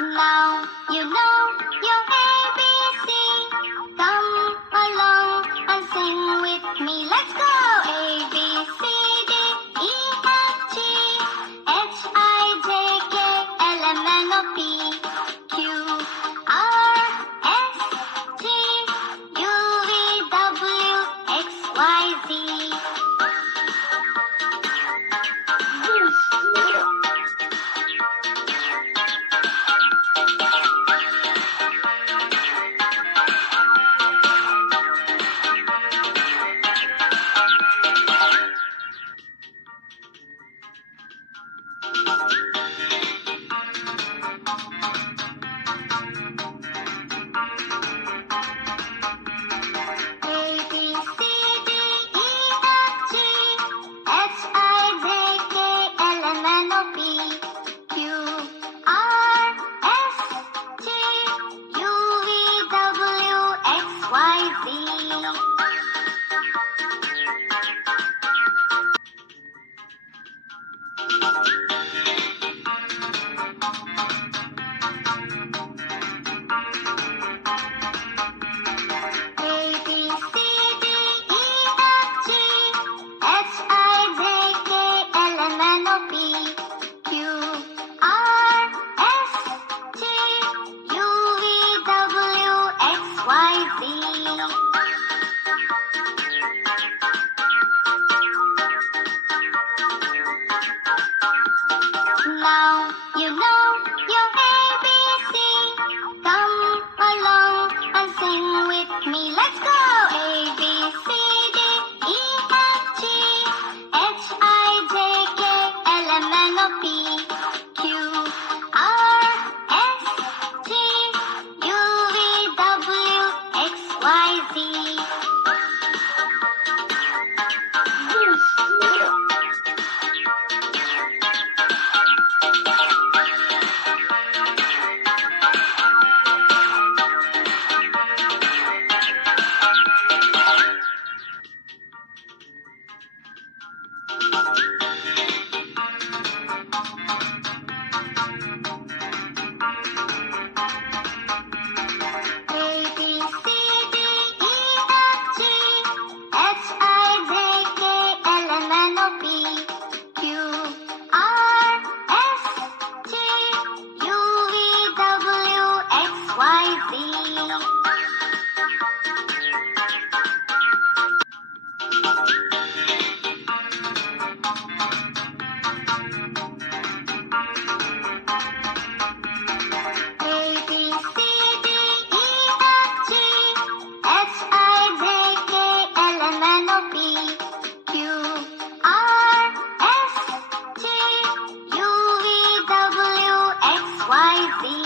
Now you know your ABC. Come along and sing with me. Let's go! A, B, C, D, E, F, G, H, I, J, K, L, M, N, O, P, Q, R, S, T, U, V, W, X, Y, Z. Now you know your ABC. Come along and sing with me. Let's go! A, B, C, D, E, F, G, H, I, J, K, L, M, N, O, P, Q, R, S, T, U, V, W, X, Y, Z.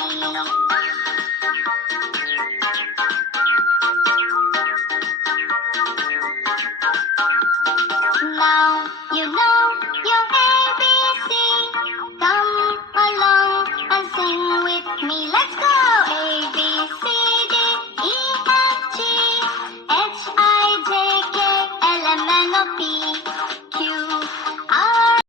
Now you know your ABC. Come along and sing with me. Let's go!